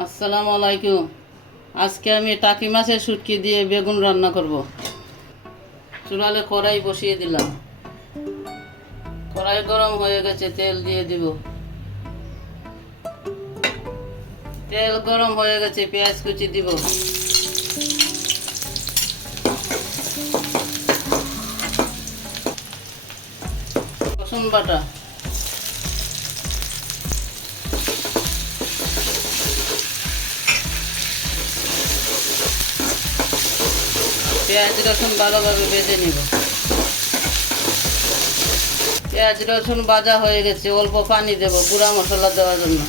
আসসালামু আলাইকুম। আজকে আমি টাকি মাছের শুটকি দিয়ে বেগুন রান্না করব। চুলালে কড়াই বসিয়ে দিলাম। কড়াই গরম হয়ে গেছে, তেল দিয়ে দিব। তেল গরম হয়ে গেছে, পেঁয়াজ কুচি দিব। রসুন বাটা, পেঁয়াজ রসুন ভালোভাবে ভেজে নিব। পেঁয়াজ রসুন ভাজা হয়ে গেছে, অল্প পানি দেব গুঁড়া মশলা দেওয়ার জন্য।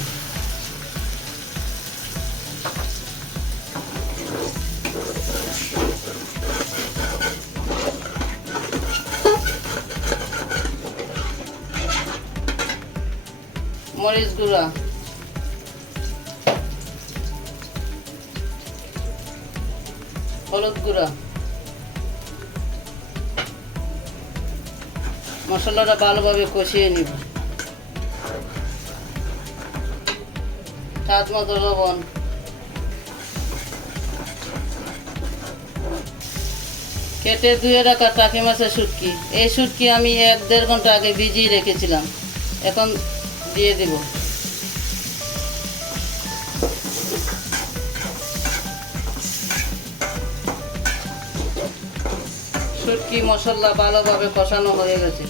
মরিচ গুঁড়া, হলুদ গুঁড়া। মশলাটা ভালোভাবে কষিয়ে নিব। স্বাদ মতো লবণ। কেটে ধুয়ে রাখা টাকি মাছের শুটকি। এই শুটকি আমি 1-1.5 ঘন্টা আগে ভিজিয়ে রেখেছিলাম। এখন দিয়ে দেব। শুটকি মশলা ভালোভাবে কষানো হয়ে গেছে।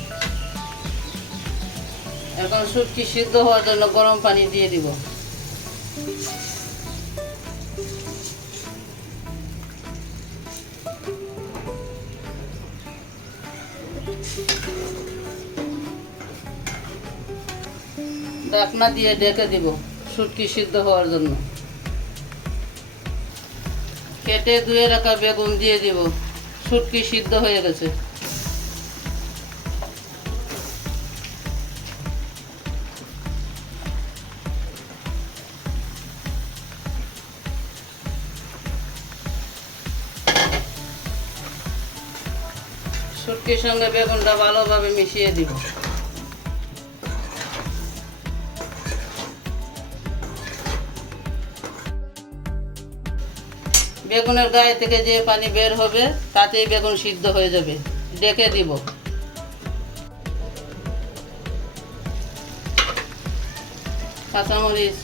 এখন শুটকি সিদ্ধ হওয়ার জন্য গরম পানি দিয়ে দিব। ঢাকনা দিয়ে ঢেকে দিব শুটকি সিদ্ধ হওয়ার জন্য। কেটে ধুয়ে রাখা বেগুন দিয়ে দিব। শুটকি সিদ্ধ হয়ে গেছে। শুটকির সঙ্গে বেগুনটা ভালোভাবে মিশিয়ে দিব। বেগুনের গায়ে থেকে যে পানি বের হবে তাতেই বেগুন সিদ্ধ হয়ে যাবে। ঢেকে দিব। কাঁচামরিচ,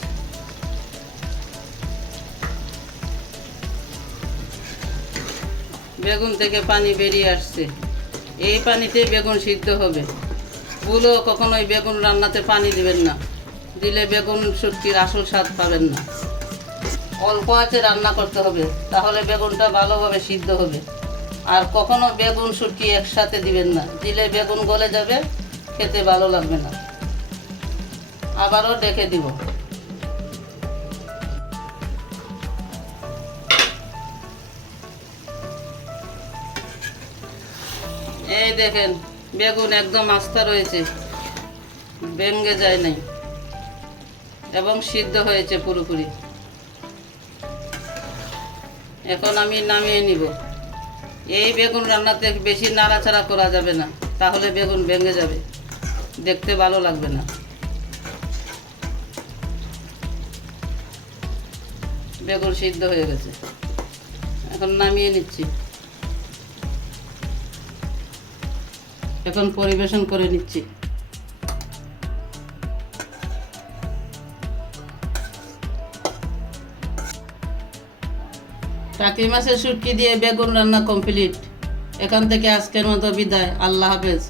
বেগুন থেকে পানি বেরিয়ে আসছে। এই পানিতে বেগুন সিদ্ধ হবে। ভুলেও কখনোই বেগুন রান্নাতে পানি দিবেন না, দিলে বেগুন শুটকির আসল স্বাদ পাবেন না। অল্প আঁচে রান্না করতে হবে, তাহলে বেগুনটা ভালোভাবে সিদ্ধ হবে। আর কখনো বেগুন শুটকি একসাথে দিবেন না, দিলে বেগুন গলে যাবে, খেতে ভালো লাগবে না। আবারও ঢেকে দিব। এই দেখেন, বেগুন একদম আস্তা রয়েছে, ভেঙে যায় নাই এবং সিদ্ধ হয়েছে পুরোপুরি। এখন আমি নামিয়ে নিব। এই বেগুন রান্নাতে বেশি নাড়াচাড়া করা যাবে না, তাহলে বেগুন ভেঙে যাবে, দেখতে ভালো লাগবে না। বেগুন সিদ্ধ হয়ে গেছে, এখন নামিয়ে নিচ্ছি। এখন পরিবেশন করে নিচ্ছি। টাকি মাছের শুটকি দিয়ে বেগুন রান্না কমপ্লিট। এখান থেকে আজকের মতো বিদায়। আল্লাহ হাফেজ।